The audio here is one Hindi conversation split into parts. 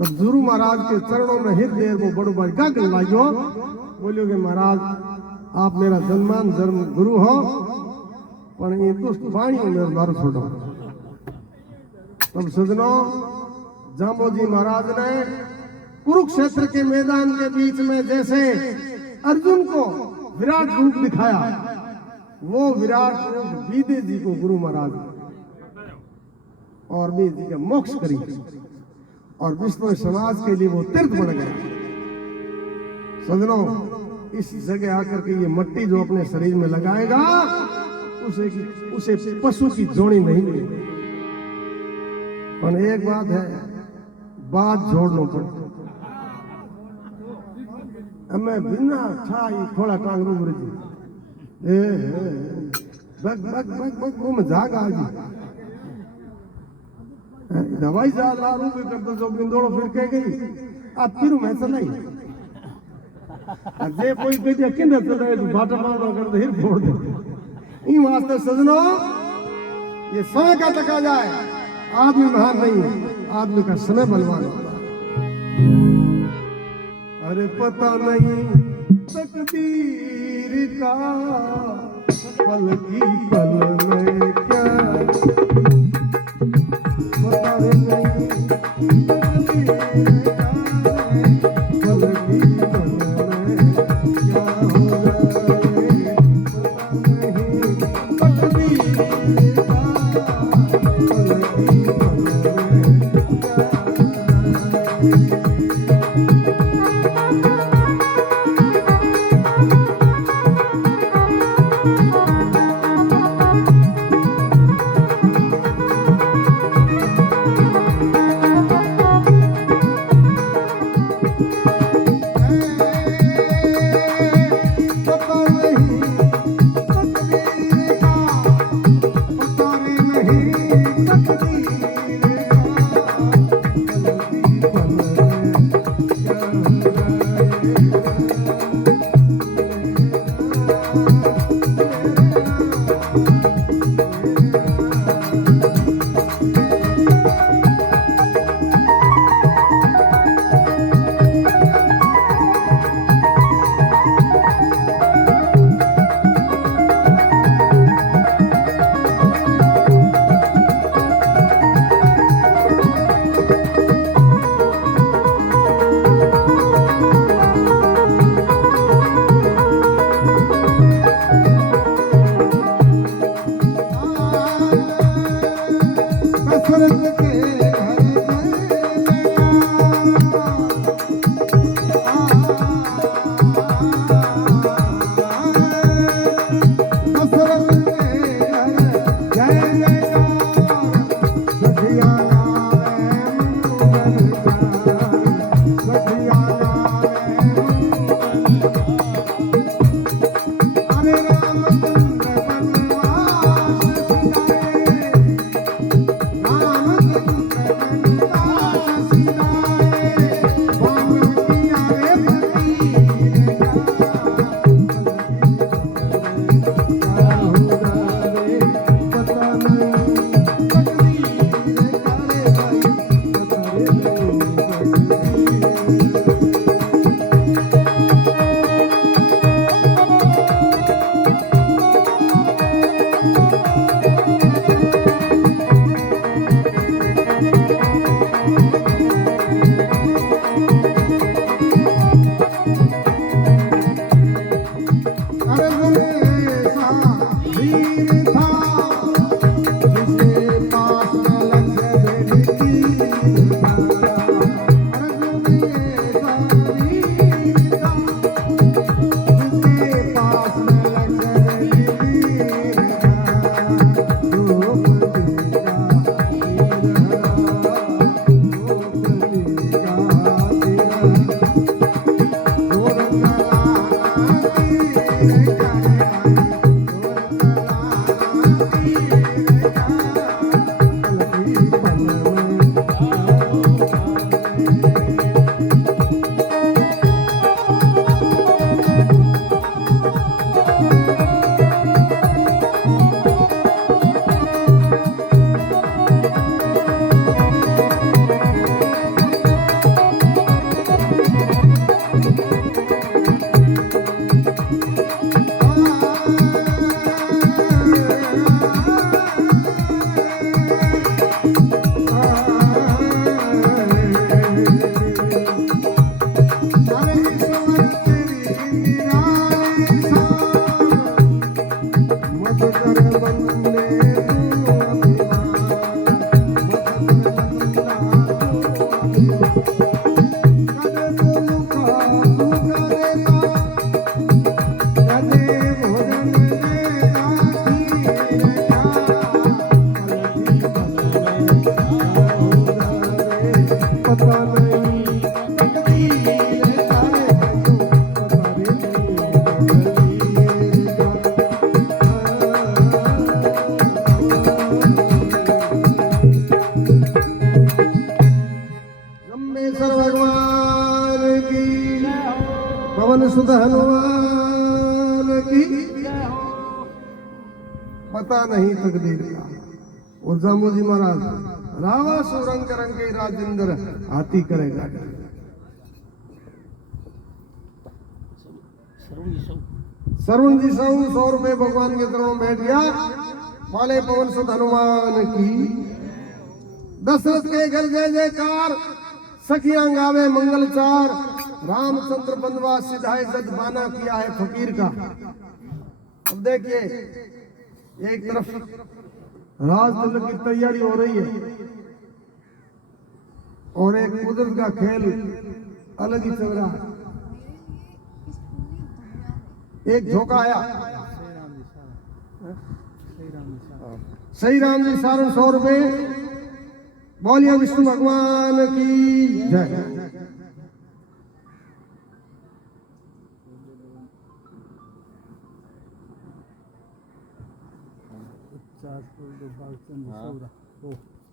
तब गुरु महाराज के चरणों में हृदय वो बड़ो भाई गागन लाग्यो, बोलियो कि महाराज आप मेरा जन्मान जन्म गुरु हो, पर ये दुष्ट वाणी मेरे द्वार छोड़ो। तब सजनों जामोजी महाराज ने कुरुक्षेत्र के मैदान के बीच में जैसे अर्जुन को विराट रूप दिखाया, वो विराट रूप बीदे जी को गुरु महाराज और बीदे जी का मोक्ष करी और विष्णु समाज के लिए वो तीर्थ बन गया। सजनों इस जगह आकर के ये मट्टी जो अपने शरीर में लगाएगा उसे पशु की जोड़ी नहीं मिलेगी। पर एक बात है, बात जोड़ना पड़ता। मैं बिना छाई थोड़ा टांग रू जी बग बग बग बग वो में जाग आ जी दवाई जा ला रू भी करते जो बिंदोड़ो फिर कह गई आप फिर मैं चलाई जे कोई कह किंदे चले तो बाटा बाटा कर दे हिर फोड़ दे। इन वास्ते सजनों ये समय का टका जाए, आदमी महान नहीं है, आदमी का समय बलवान होता है। अरे पता नहीं तकदीर का पल की पल में क्या, पता नहीं तकदीर का पल की पल में क्या हो जाए, पता नहीं तकदीर का पल की पल में क्या। जम्बेश्वर भगवान की, पवन सुत हनुमान की। पता नहीं तकदीर का। और जामोजी महाराज रावा सुरंग रंगे राजेंद्र हाथी करेगा। सरवण जी 100 रुपए भगवान के चरणों में बैठ गया। वाले पवन सुत हनुमान की। दशरथ के घर जय जयकार, सखियां गावे मंगलचार। रामचंद्र बनवास सिधाए जदबाना किया है फकीर का। अब देखिए, एक तरफ राजदुल्ला की तैयारी हो रही है और एक कुदरत का खेल अलग ही चल रहा है। एक झोंका आया, सही राम जी सारण 100 रुपए। बोलिए विष्णु भगवान की जय।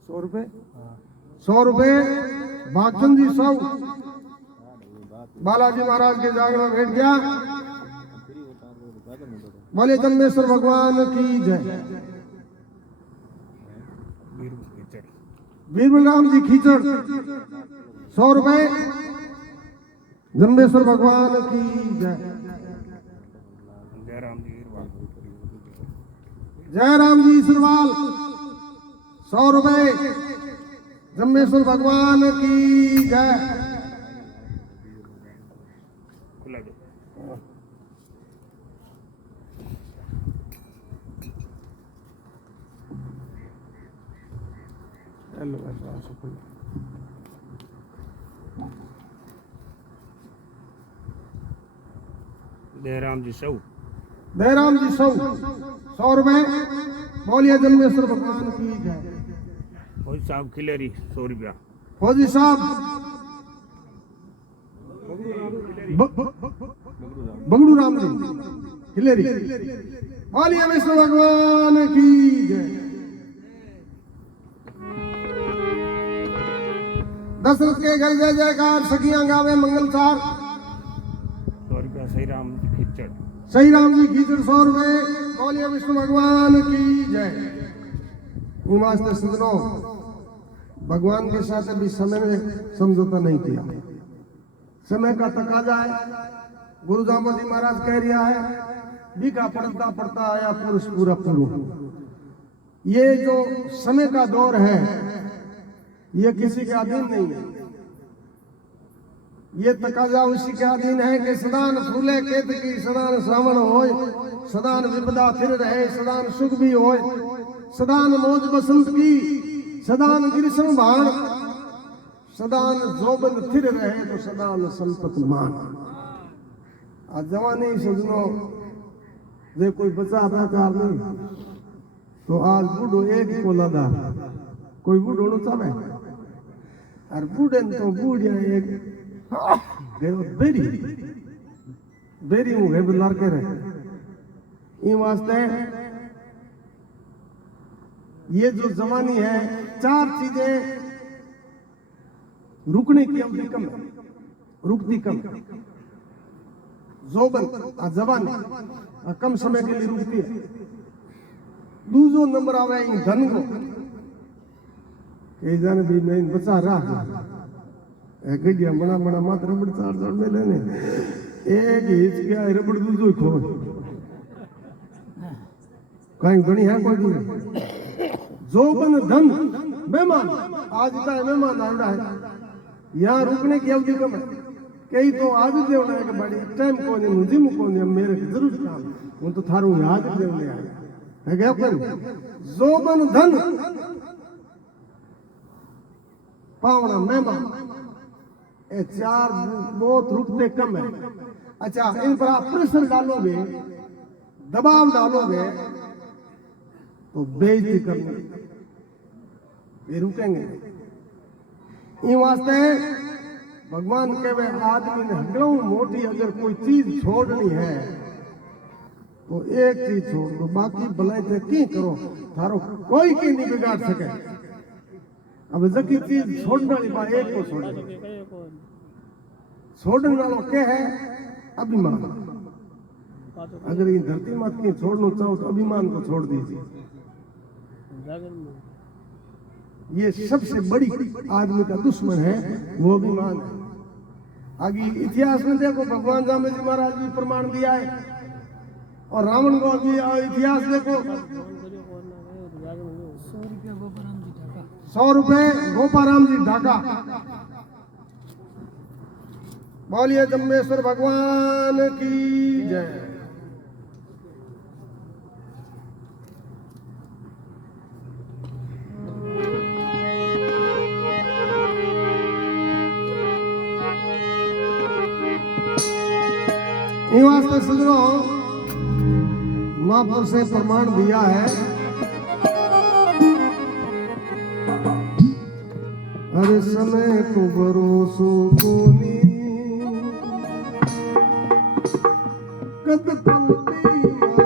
सौ रुपए 100 रुपए भागचंद जी 100। बालाजी महाराज के जाग में बैठ गया। बोले जम्बेश्वर भगवान की जय। वीर बलराम जी खींचड़ 100 रुपए। जम्बेश्वर भगवान की जय। जय राम जी सिरवाल 100 रुपए। जम्बेश्वर भगवान की जय। दयाराम जी 100। दयाराम जी 100 रुपए। बोलिए जम्बेश्वर भगवान की जय। फौजी साहब खिलेरी 100 रुपया। फौजी साहब बगड़ू राम जी हिलेरी। बोलिए विष्णु भगवान की जय। दशरथ के घर जय जयकार, सखियां गावे मंगलचार। 100 रुपया सही राम जी खिचड़। सही राम जी खींचड़ 100 रुपए। बोलिए विष्णु भगवान की जय। वास्ते सजनों, भगवान के साथ अभी समय में समझौता नहीं किया। समय का तकाजा है। गुरु जामोजी महाराज कह रहा है, बीका पड़ता पड़ता आया पुरुष पूरा पुरु। ये जो समय का दौर है, ये किसी के अधीन नहीं है। ये तकाजा उसी के अधीन है कि सदान फूले केत की, सदान श्रावण होय, सदान विपदा फिर रहे, सदान सुख भी होय, सदान मौज बसंत की, सदान ग्रीष्म भाण, सदान जोबन थिर रहे तो सदान संपत मान। आज जवानी सजनो जे कोई बचा कार नहीं तो आज बूढ़ो एक को लदा कोई बूढ़ो नो चाहे और बूढ़े तो बूढ़िया एक गयो बेरी बेरी हूँ गए बुलार के रहे। इन वास्ते ये जो जवानी है, 4 चीजें रुकने की अवधि कम है, रुकती कम। जोबन जवानी कम समय के लिए रुकती है। दूसरो नंबर आवे इन धन को कई जन भी मैं बचा रहा एक गया बड़ा बड़ा मात रबड़ 4 में लेने एक हिच गया रबड़ दूसरो खो कहीं घनी है कोई दूर। जोबन धन मेहमान आज का मेहमान आ रहा है, यहाँ रुकने की अवधि कम है। कई तो आज देवना है कि बड़ी टाइम को नहीं मुझे मुको नहीं मेरे जरूर काम हूं तो थारू याद देवने आया है क्या कर। जोबन धन पावना मेहमान ये 4 बहुत रुकते कम है। अच्छा, इन पर आप प्रेशर डालोगे, दबाव डालोगे तो बेइज्जती करनी, ये रुकेंगे। इन वास्ते भगवान के वे आदमी ने हगड़ों मोटी अगर कोई चीज छोड़नी है तो एक चीज छोड़ दो, बाकी भलाई थे की करो, थारो कोई की नहीं बिगाड़ सके। अब जकी चीज छोड़ने वाली बात एक को छोड़े छोड़ने वालों के है अभिमान। अगर ये धरती मात की छोड़ना चाहो तो अभिमान को छोड़ दीजिए। ये सबसे बड़ी आदमी का दुश्मन है, वो अभिमान है। आगे इतिहास में देखो, भगवान जामे जी महाराज भी प्रमाण दिया है, और रावण को अभी इतिहास देखो। 100 रुपए गोपाराम जी ढाका। बोलिए जम्बेश्वर भगवान की जय। ये वास्ते सुनो, महापुर से प्रमाण दिया है। हर समय को भरोसो कोनी कद पलटी राजा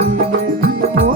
री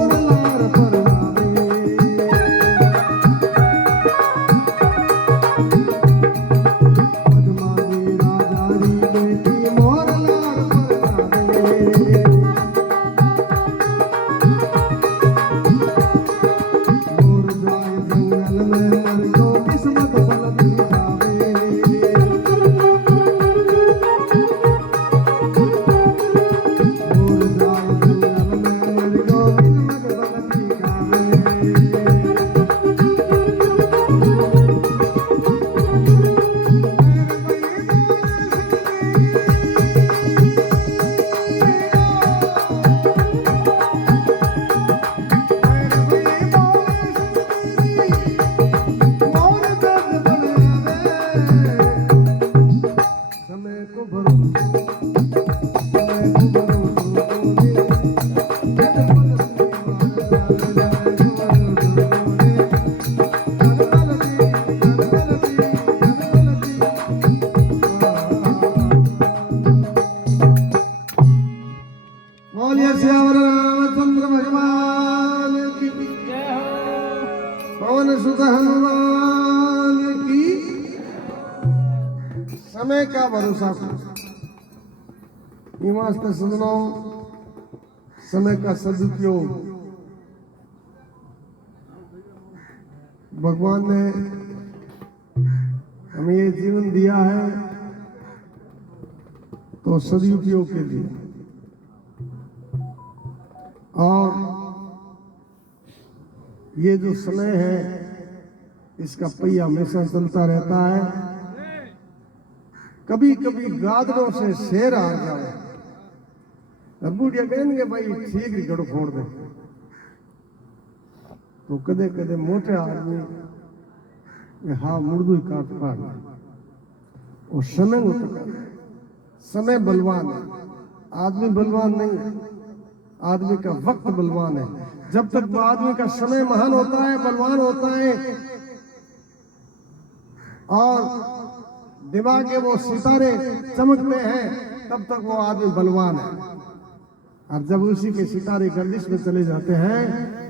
सुत हनुमान की। समय का भरोसा करो। ये वास्ते सजनों, समय का सदुपयोग भगवान ने हमें ये जीवन दिया है तो सदुपयोग के लिए, और ये जो समय है इसका पहिया हमेशा चलता रहता है। कभी कभी गादरों से शेर आ जाए, बूढ़िया कहेंगे भाई ठीक ही गड़ फोड़ दे, तो कदे कदे मोटे आदमी हाँ मुर्दू ही काट पाड़, और समय उतर, समय बलवान है, आदमी बलवान नहीं है, आदमी का वक्त बलवान है। जब तक वो आदमी का समय महान होता है, बलवान होता है, और दिमाग के वो सितारे चमकते हैं, तब तक वो आदमी बलवान है। और जब उसी के सितारे गर्दिश में चले जाते हैं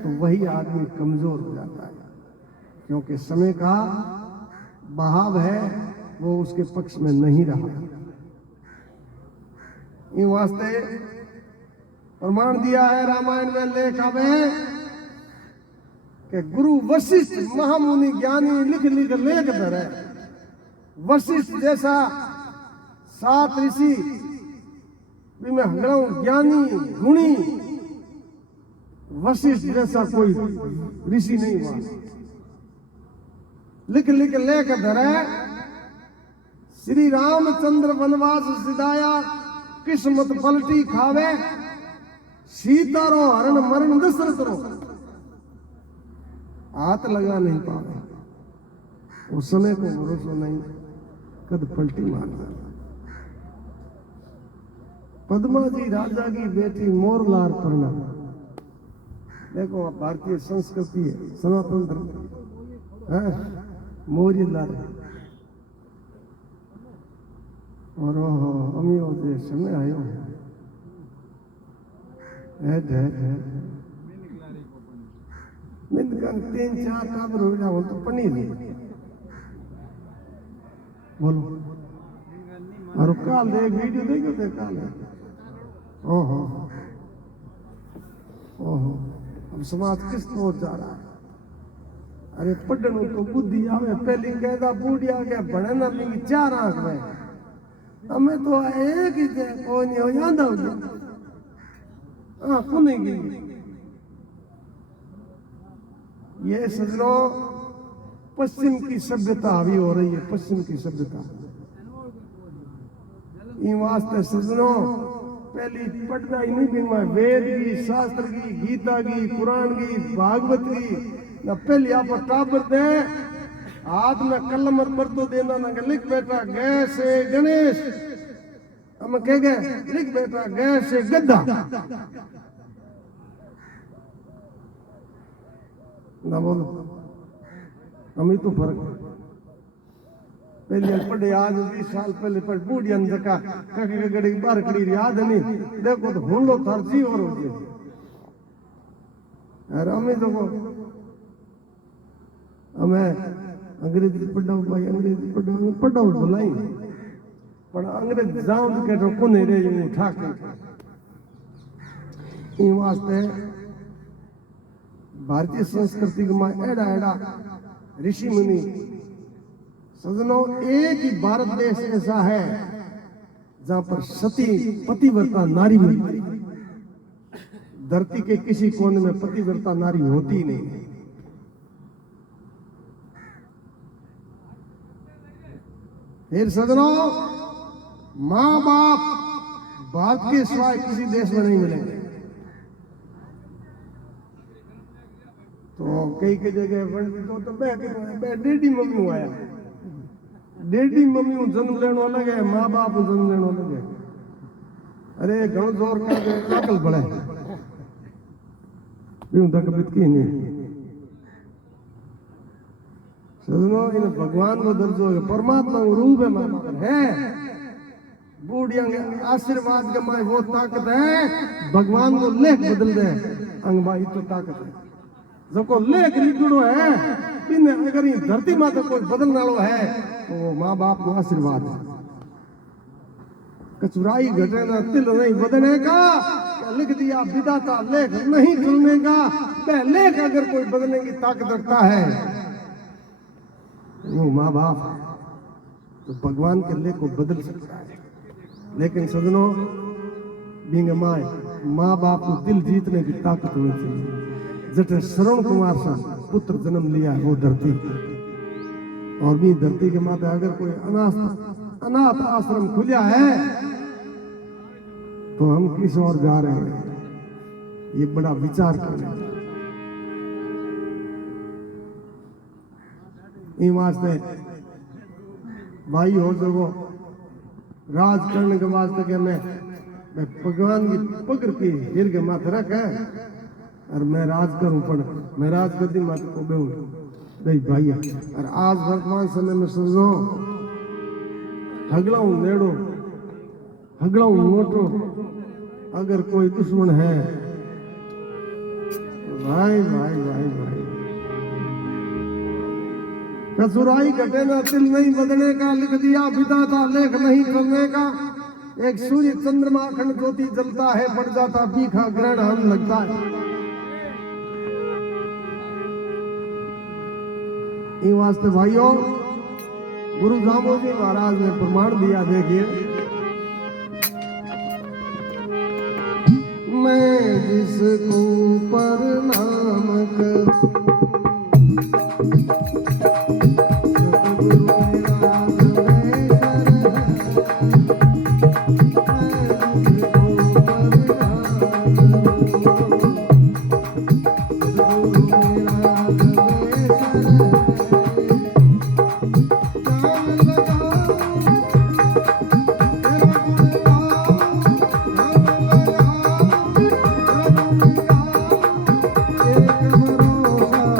तो वही आदमी कमजोर हो जाता है, क्योंकि समय का बहाव है वो उसके पक्ष में नहीं रहा। इन वास्ते प्रमाण दिया है रामायण में लेख आवे कि गुरु वशिष्ठ महामुनि ज्ञानी लिख लिख लेख धरे। वशिष्ठ जैसा 7 ऋषि भी मैं हूं ज्ञानी गुणी, वशिष्ठ जैसा कोई ऋषि नहीं हुआ। लिख लिख लेख धरे, श्री रामचंद्र वनवास सिधाया, किस्मत पलटी खावे, सीता रो हरण मरण दशरथ रो हाथ लगा नहीं पावे। उस समय को भरोसा नहीं, कद पलटी मार जाए। पद्मा जी राजा की बेटी मोरलार परना, देखो आप भारतीय संस्कृति है, सनातन धर्म है, मौर्य लाल, और अमियों के समय आयो है मिनका 3-4 टाबर हो जाओ तो पनीर बोलो। और काल एक वीडियो देखो थे काल, ओहो ओहो, अब समाज किस ओर जा रहा है। अरे पढ़ने तो बुद्धि आवे, पहली कहता बूढ़िया के बड़े ना भी 4 आंख में, हमें तो एक ही कोई नहीं हो जाता हो नहीं। ये सजनों पश्चिम की सभ्यता हावी हो रही है, पश्चिम की सभ्यता। इन वास्ते सजनों पहली पढ़ना ही नहीं भी मैं वेद की, शास्त्र की, गीता की, कुरान की, भागवत की ना, पहले आप टाबर दे हाथ में कलम पर तो देना ना, लिख बेटा गै से गणेश, हम कह गए लिख बेटा गै से गद्दा ना, बोलो हमें तो फर्क है। पहले पढ़े आज 20 साल पहले पढ़ बूढ़ी अंधका कके गड़ी बार कड़ी याद नहीं, देखो तो हुन लो तरजी और हो गई। यार हमें देखो हमें अंग्रेजी पढ़ाओ भाई, अंग्रेजी पढ़ाओ भलाई, पर अंग्रेज जाऊं तो कहते को नहीं रे यूं उठा के। इन वास्ते भारतीय संस्कृति में एड़ा एड़ा ऋषि मुनि सजनों, एक ही भारत देश ऐसा है जहां पर सती पतिव्रता नारी मिलती, धरती के किसी कोने में पतिव्रता नारी होती नहीं। फिर सजनों, माँ बाप भारत के सिवाय किसी देश में नहीं मिलेंगे। तो कई कई जगह तो मैं डेडी मम्मी आया, डेडी मम्मी जन्म लेने अलग है, माँ बाप जन्म लेने अलग है। अरे घणो जोर का अकल बढ़े की नहीं। सजनों इन भगवान को दर्जो है, परमात्मा रूप है, बूढ़िया आशीर्वाद कमाए वो ताकत है। भगवान को लेख बदल दे अंग भाई तो ताकत है, जो लेख लिखड़ो है इन अगर ये धरती माता कोई बदलने वालो है तो वो माँ बाप को आशीर्वाद है। कचुराई घटे ना तिल नहीं बदने का, लिख दिया विधाता लेख नहीं चलने का। वह लेख अगर कोई बदलने की ताकत रखता है वो माँ बाप है, तो भगवान के लेख को बदल सकता है। लेकिन सजनों, बींग माँ बाप को दिल जीतने की ताकत होनी चाहिए। जटे श्रवण कुमार सा पुत्र जन्म लिया वो धरती, और भी धरती के माथे अगर कोई अनाथ आश्रम खुला है तो हम किस ओर जा रहे हैं, ये बड़ा विचार करने वास्ते भाई हो जो राज करने के वास्ते के मैं भगवान की पकड़ की हिर के माथे रख है और मैं राज करूं, पर मैं राज कर दी माथे को बेहूं भाई। और आज वर्तमान समय में समझो हगलाऊ नेड़ो हगलाऊ मोटो अगर कोई दुश्मन है, भाई भाई भाई भाई कसुराई घटे ना तिल नहीं बदने का, लिख दिया विधाता लेख नहीं चलने का। एक सूर्य चंद्रमा अखंड ज्योति जलता है, बढ़ जाता बीखा ग्रहण हम लगता है। इन वास्ते भाइयों गुरु दामोजी महाराज ने प्रमाण दिया, देखिए, मैं जिसको प्रणाम करूं एक भरोसा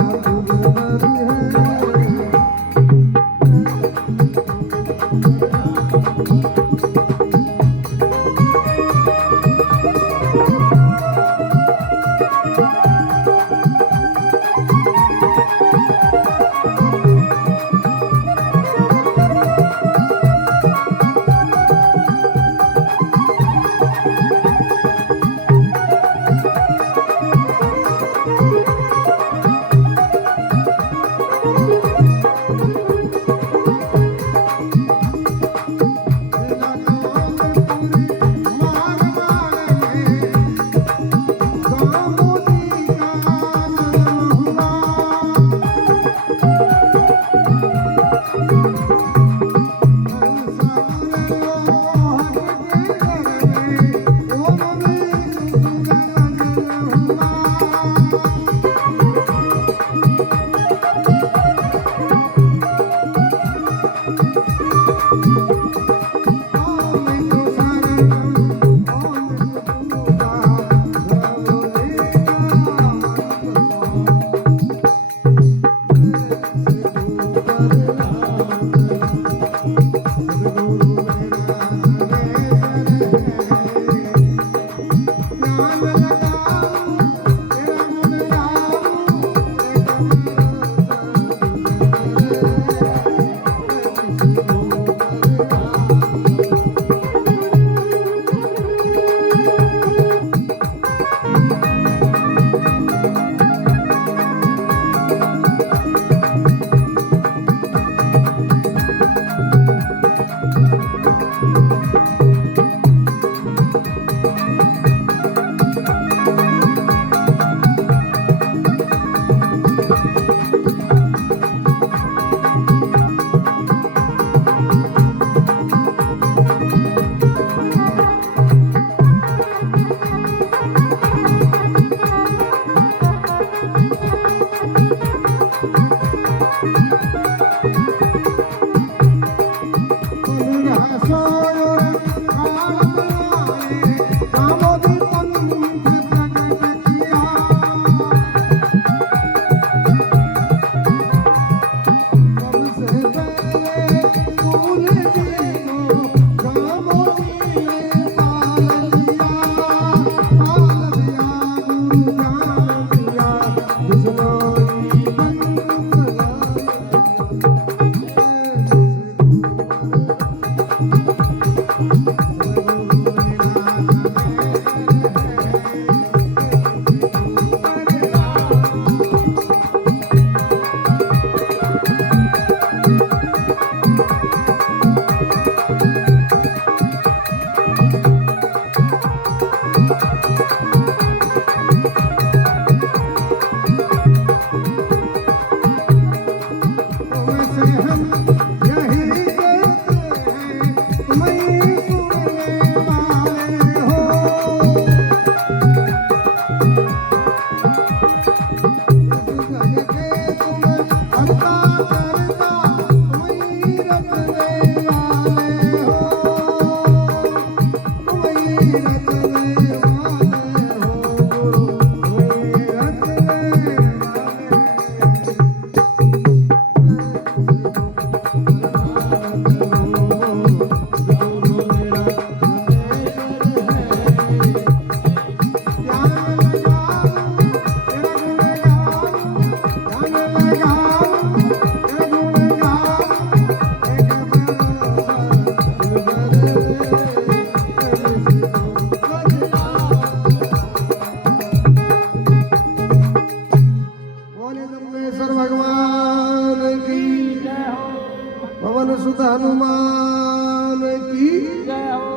सुत हनुमान की जय हो।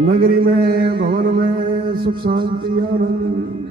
नगरी में भवन में सुख शांति आनंद